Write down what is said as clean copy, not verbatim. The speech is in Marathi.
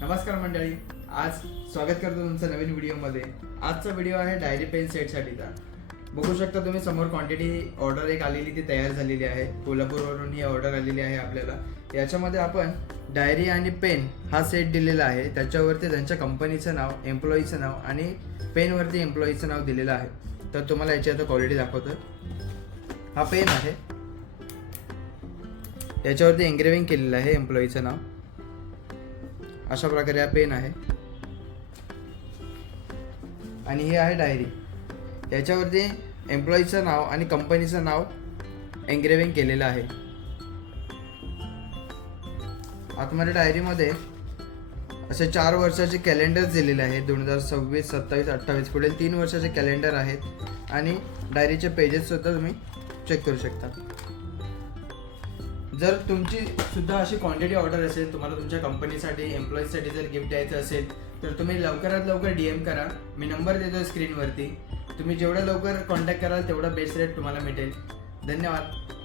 नमस्कार मंडळी, आज स्वागत करतो तुमचं नवीन व्हिडिओमध्ये। आजचा व्हिडिओ आहे डायरी पेन सेटसाठीचा। बघू शकता तुम्ही समोर क्वांटिटी ऑर्डर एक आलेली ती तयार झालेली आहे। कोल्हापूरवरून ही ऑर्डर आलेली आहे आपल्याला। याच्यामध्ये आपण डायरी आणि पेन हा सेट दिलेला आहे। त्याच्यावरती त्यांच्या कंपनीचं नाव, एम्प्लॉईचं नाव आणि पेनवरती एम्प्लॉईचं नाव दिलेलं आहे। तर तुम्हाला याची आता क्वालिटी दाखवतो। हा पेन आहे, याच्यावरती एन्ग्रेविंग केलेलं आहे एम्प्लॉईचं नाव। अशा प्रकारे हा पेन आहे आणि ही आहे डायरी। याच्यावरती एम्प्लॉईचं नाव आणि कंपनीचं नाव एन्ग्रेविंग केलेलं आहे। आतमध्ये डायरीमध्ये असे 4 वर्षाचे कॅलेंडर दिलेले आहेत। 2026, 27, 28 पुढील 3 वर्षाचे कॅलेंडर आहेत आणि डायरीचे पेजेस सुद्धा तुम्ही चेक करू शकता। जर तुमची सुद्धा अशी क्वांटिटी ऑर्डर असेल, तुम्हाला तुमच्या कंपनीसाठी, एम्प्लॉईजसाठी जर गिफ्ट द्यायचं असेल तर तुम्ही लवकरात लवकर DM करा। मी नंबर देतो स्क्रीनवरती। तुम्ही जेवढं लवकर कॉन्टॅक्ट कराल तेवढा बेस्ट रेट तुम्हाला मिळेल। धन्यवाद।